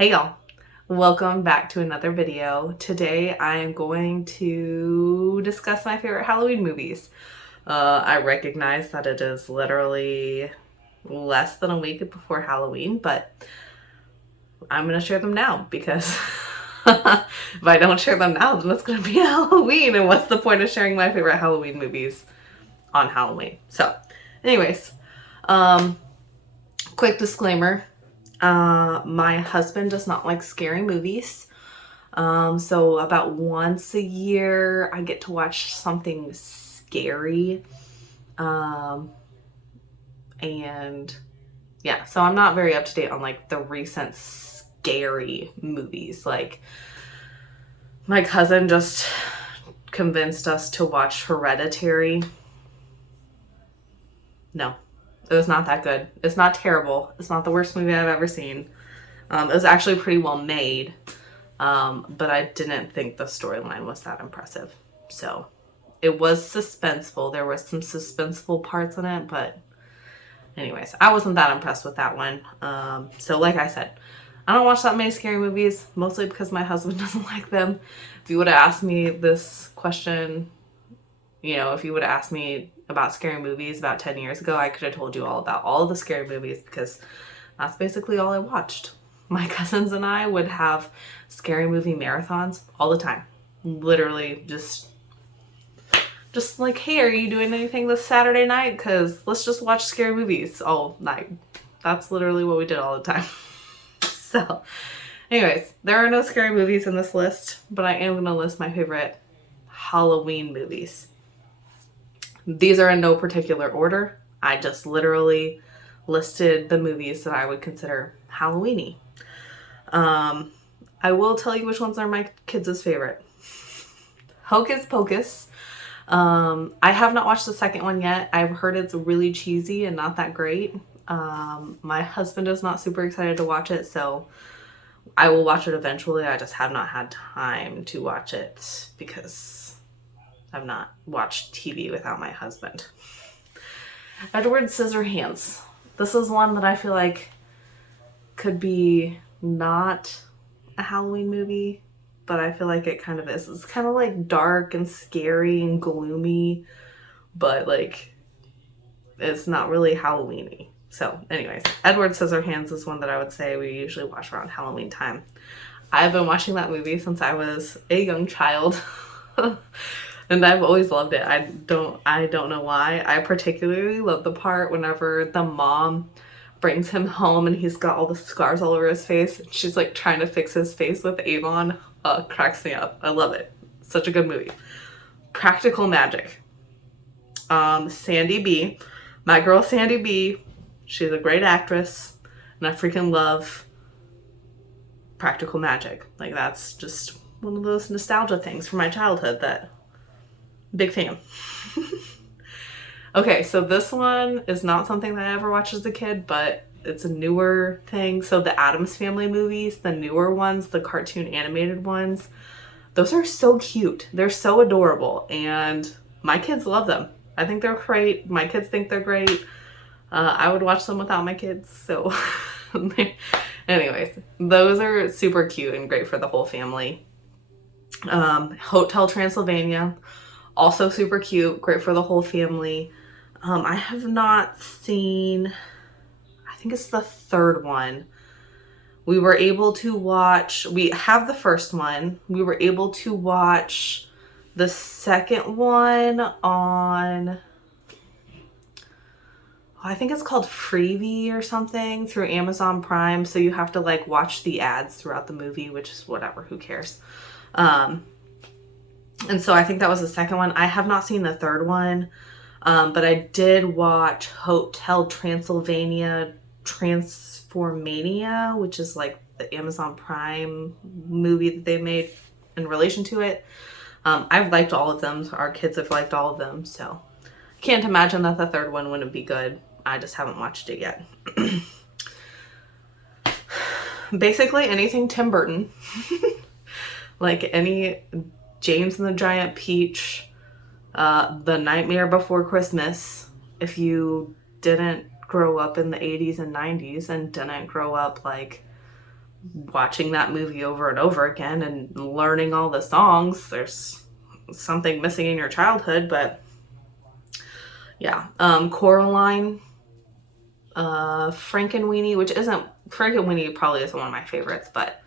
Hey y'all, welcome back to another video. Today I am going to discuss my favorite Halloween movies. I recognize that it is literally less than a week before Halloween, but I'm going to share them now because if I don't share them now, then it's going to be Halloween, and what's the point of sharing my favorite Halloween movies on Halloween? So anyways, quick disclaimer. My husband does not like scary movies. So about once a year I get to watch something scary. And yeah, so I'm not very up to date on like the recent scary movies. Like my cousin just convinced us to watch Hereditary. No, it was not that good. It's not terrible. It's not the worst movie I've ever seen. It was actually pretty well made. But I didn't think the storyline was that impressive. So it was suspenseful. There were some suspenseful parts in it, but anyways, I wasn't that impressed with that one. So like I said, I don't watch that many scary movies, mostly because my husband doesn't like them. If you would have asked me this question, if you would have asked me about scary movies about 10 years ago, I could have told you all about all of the scary movies because that's basically all I watched. My cousins and I would have scary movie marathons all the time. Literally just like, hey, are you doing anything this Saturday night? Because let's just watch scary movies all night. That's literally what we did all the time. So anyways, there are no scary movies in this list, but I am going to list my favorite Halloween movies. These are in no particular order. I just literally listed the movies that I would consider Halloween-y. I will tell you which ones are my kids' favorite. Hocus Pocus. I have not watched the second one yet. I've heard it's really cheesy and not that great. My husband is not super excited to watch it, so I will watch it eventually. I just have not had time to watch it because I've not watched TV without my husband. Edward Scissor Hands. This is one that I feel like could be not a Halloween movie, but I feel like it kind of is. It's kind of like dark and scary and gloomy, but like it's not really Halloween-y. So anyways, Edward Scissorhands is one that I would say we usually watch around Halloween time. I've been watching that movie since I was a young child. And I've always loved it. I don't know why. I particularly love the part whenever the mom brings him home and he's got all the scars all over his face. She's like trying to fix his face with Avon. Cracks me up. I love it. Such a good movie. Practical Magic. Sandy B. My girl Sandy B. She's a great actress. And I freaking love Practical Magic. Like that's just one of those nostalgia things from my childhood that big fan. Okay, so this one is not something that I ever watched as a kid, but it's a newer thing. So the Addams Family movies, the newer ones, the cartoon animated ones, those are so cute. They're so adorable, and my kids love them. I think they're great. My kids think they're great. I would watch them without my kids, so anyways, those are super cute and great for the whole family. Hotel Transylvania, also super cute, great for the whole family. I have not seen, I think it's the third one. We were able to watch, we have the first one. We were able to watch the second one on, I think it's called Freevee or something through Amazon Prime. So you have to like watch the ads throughout the movie, which is whatever, who cares? And so I think that was the second one. I have not seen the third one, but I did watch Hotel Transylvania Transformania, which is like the Amazon Prime movie that they made in relation to it. I've liked all of them. Our kids have liked all of them, so I can't imagine that the third one wouldn't be good. I just haven't watched it yet. Basically anything Tim Burton. Like any James and the Giant Peach, The Nightmare Before Christmas. If you didn't grow up in the 80s and 90s and didn't grow up like watching that movie over and over again and learning all the songs. There's something missing in your childhood, but yeah. Coraline, Frankenweenie, which isn't, Frankenweenie probably isn't one of my favorites, but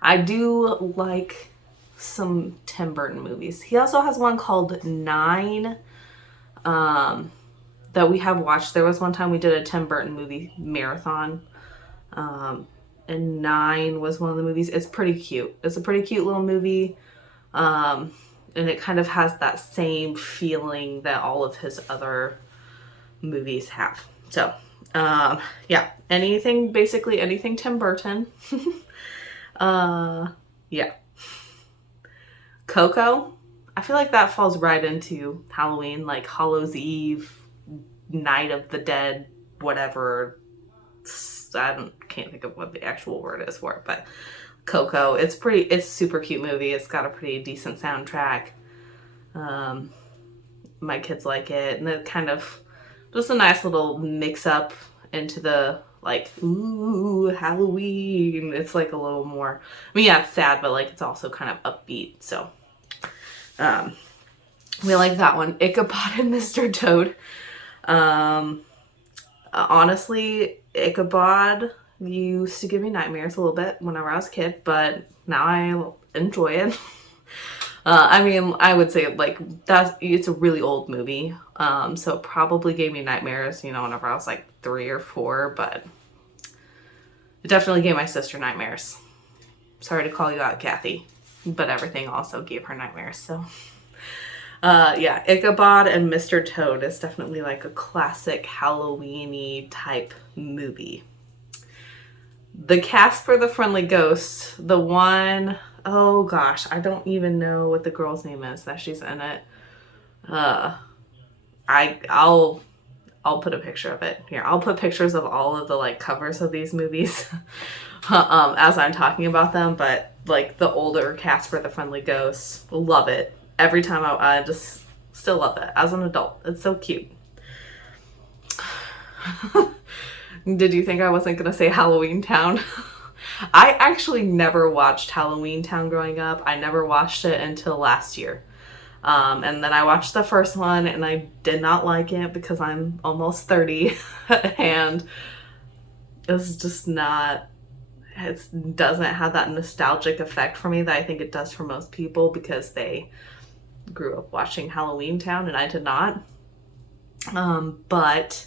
I do like some Tim Burton movies. He also has one called Nine, that we have watched. There was one time we did a Tim Burton movie marathon, and Nine was one of the movies. It's pretty cute. It's a pretty cute little movie, and it kind of has that same feeling that all of his other movies have. So, yeah, basically anything Tim Burton. Yeah. Coco, I feel like that falls right into Halloween, like Hallows Eve, Night of the Dead, whatever. Can't think of what the actual word is for it, but Coco, it's a super cute movie. It's got a pretty decent soundtrack. My kids like it, and it kind of just a nice little mix up into the like, ooh, Halloween. It's like a little more, I mean, yeah, it's sad, but like it's also kind of upbeat. So we like that one. Ichabod and Mr. Toad. Honestly, Ichabod used to give me nightmares a little bit whenever I was a kid, but now I enjoy it. I mean, I would say like it's a really old movie, so it probably gave me nightmares, whenever I was like 3 or 4, but it definitely gave my sister nightmares. Sorry to call you out, Kathy, but everything also gave her nightmares. So, yeah, Ichabod and Mr. Toad is definitely like a classic Halloween-y type movie. The Casper the Friendly Ghost, the one, oh gosh, I don't even know what the girl's name is that she's in it. I'll put a picture of it here. I'll put pictures of all of the like covers of these movies as I'm talking about them. But like the older Casper the Friendly Ghost, love it. Every time I just still love it as an adult. It's so cute. Did you think I wasn't going to say Halloweentown? I actually never watched Halloweentown growing up. I never watched it until last year. And then I watched the first one and I did not like it because I'm almost 30 and it's just not, it doesn't have that nostalgic effect for me that I think it does for most people because they grew up watching Halloweentown and I did not. But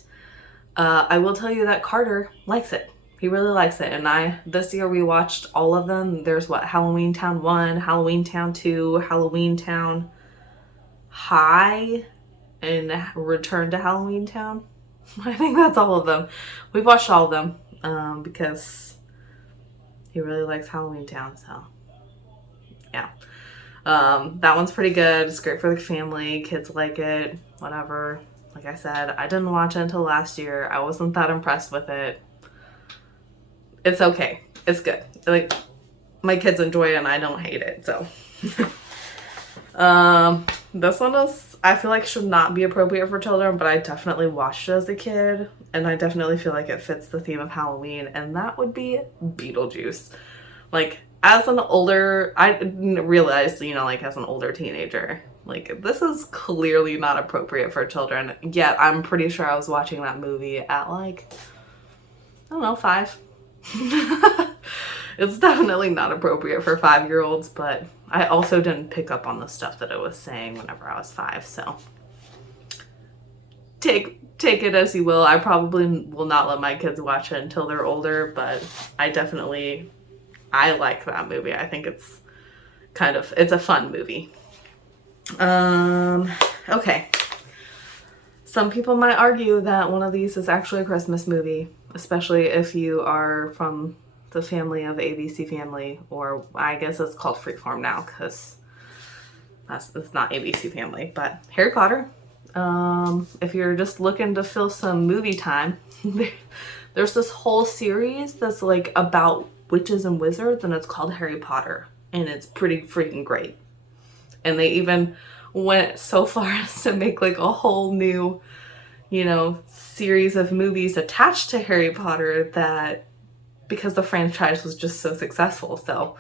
I will tell you that Carter likes it. He really likes it. And this year we watched all of them. There's Halloweentown 1, Halloweentown 2, Halloweentown High, and Return to Halloweentown. I think that's all of them. We've watched all of them because he really likes Halloweentown. So, yeah. That one's pretty good. It's great for the family. Kids like it. Whatever. Like I said, I didn't watch it until last year. I wasn't that impressed with it. It's okay. It's good. Like, my kids enjoy it and I don't hate it, so. This one I feel like should not be appropriate for children, but I definitely watched it as a kid, and I definitely feel like it fits the theme of Halloween, and that would be Beetlejuice. Like, as an older, I realized, like as an older teenager, like this is clearly not appropriate for children, yet I'm pretty sure I was watching that movie at like, I don't know, 5. It's definitely not appropriate for 5-year-olds, but I also didn't pick up on the stuff that it was saying whenever I was 5, so take it as you will. I probably will not let my kids watch it until they're older, but I like that movie. I think it's a fun movie. Okay. Some people might argue that one of these is actually a Christmas movie, especially if you are from the family of ABC Family, or I guess it's called Freeform now because it's not ABC Family, but Harry Potter. If you're just looking to fill some movie time, there's this whole series that's like about witches and wizards, and it's called Harry Potter, and it's pretty freaking great. And they even went so far as to make like a whole new, series of movies attached to Harry Potter that because the franchise was just so successful. So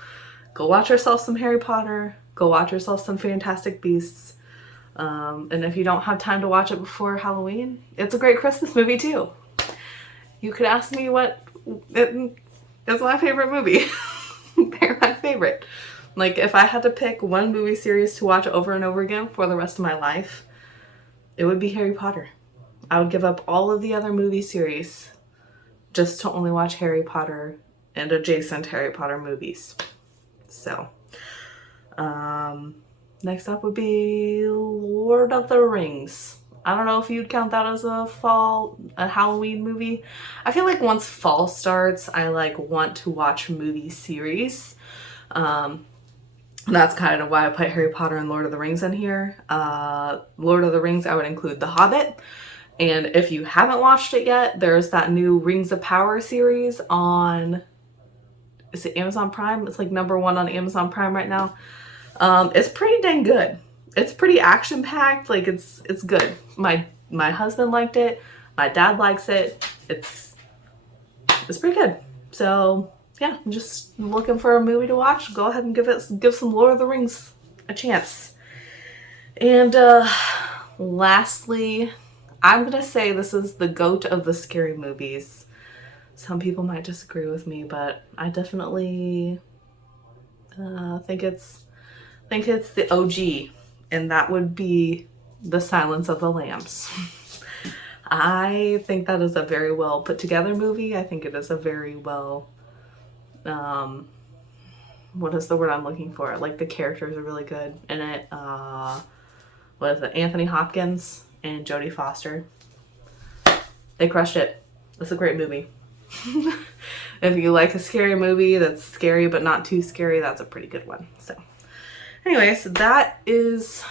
go watch yourself some Harry Potter, go watch yourself some Fantastic Beasts. And if you don't have time to watch it before Halloween, it's a great Christmas movie too. You could ask me what is my favorite movie. They're my favorite. Like, if I had to pick one movie series to watch over and over again for the rest of my life, it would be Harry Potter. I would give up all of the other movie series just to only watch Harry Potter and adjacent Harry Potter movies. So, next up would be Lord of the Rings. I don't know if you'd count that as a Halloween movie. I feel like once fall starts, I want to watch movie series. That's kind of why I put Harry Potter and Lord of the Rings in here. Lord of the Rings, I would include The Hobbit. And if you haven't watched it yet, there's that new Rings of Power series on, is it Amazon Prime? It's like #1 on Amazon Prime right now. It's pretty dang good. It's pretty action-packed. Like, it's good. My husband liked it. My dad likes it. It's pretty good. So yeah, I'm just looking for a movie to watch. Go ahead and give some Lord of the Rings a chance. And lastly, I'm gonna say this is the GOAT of the scary movies. Some people might disagree with me, but I definitely think it's the OG, and that would be The Silence of the Lambs. I think that is a very well put together movie. I think it is a very well, what is the word I'm looking for? Like, the characters are really good in it. What is it? Anthony Hopkins and Jodie Foster. They crushed it. It's a great movie. If you like a scary movie that's scary but not too scary, that's a pretty good one. So anyways, that is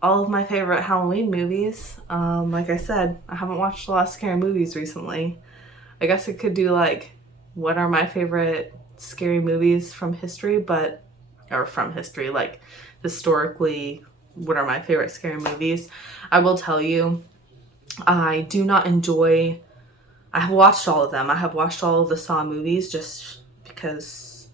all of my favorite Halloween movies. Like I said, I haven't watched a lot of scary movies recently. I guess I could do what are my favorite scary movies from history, like historically, what are my favorite scary movies? I will tell you, I do not enjoy, I have watched all of them. I have watched all of the Saw movies just because,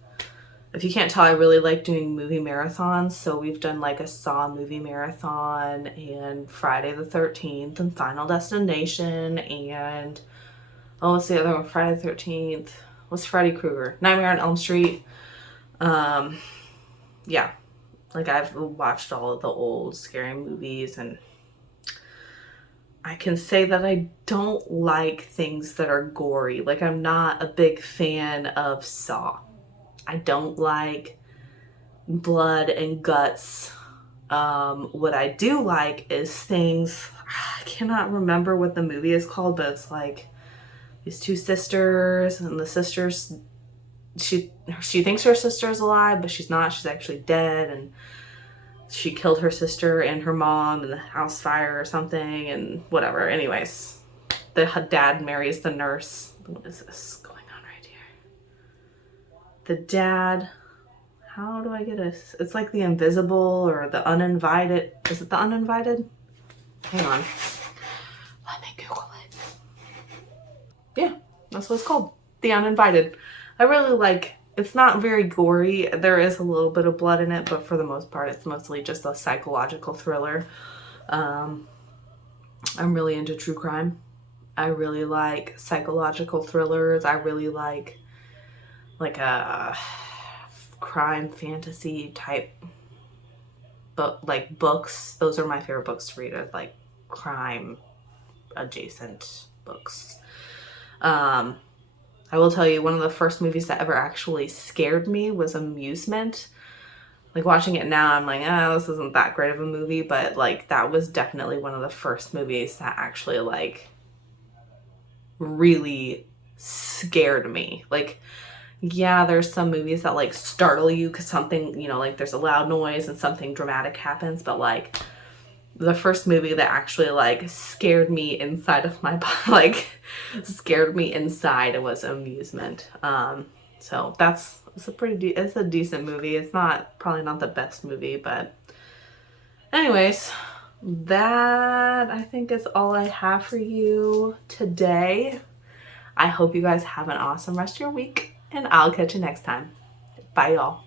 if you can't tell, I really like doing movie marathons. So we've done a Saw movie marathon and Friday the 13th and Final Destination and, what's the other one? Friday the 13th. What's Freddy Krueger? Nightmare on Elm Street. Yeah. I've watched all of the old scary movies, and I can say that I don't like things that are gory. I'm not a big fan of Saw. I don't like blood and guts. What I do like is things, I cannot remember what the movie is called, but it's these two sisters, and the sisters, she thinks her sister's alive, but she's not. She's actually dead, and she killed her sister and her mom in the house fire or something, and whatever. Anyways, the dad marries the nurse. What is this going on right here? The dad, how do I get it? It's like The Invisible or The Uninvited. Is it The Uninvited? Hang on. Let me Google it. Yeah, that's what it's called. The Uninvited. I really it's not very gory. There is a little bit of blood in it, but for the most part, it's mostly just a psychological thriller. I'm really into true crime. I really like psychological thrillers. I really like a crime fantasy type books. Those are my favorite books to read, are crime adjacent books. I will tell you, one of the first movies that ever actually scared me was Amusement. Watching it now, I'm this isn't that great of a movie, but that was definitely one of the first movies that actually really scared me. Yeah, there's some movies that startle you because something, there's a loud noise and something dramatic happens, but the first movie that actually scared me inside of my body, scared me inside, was Amusement. So it's a decent movie. It's probably not the best movie, but anyways, that I think is all I have for you today. I hope you guys have an awesome rest of your week. and I'll catch you next time. Bye, y'all.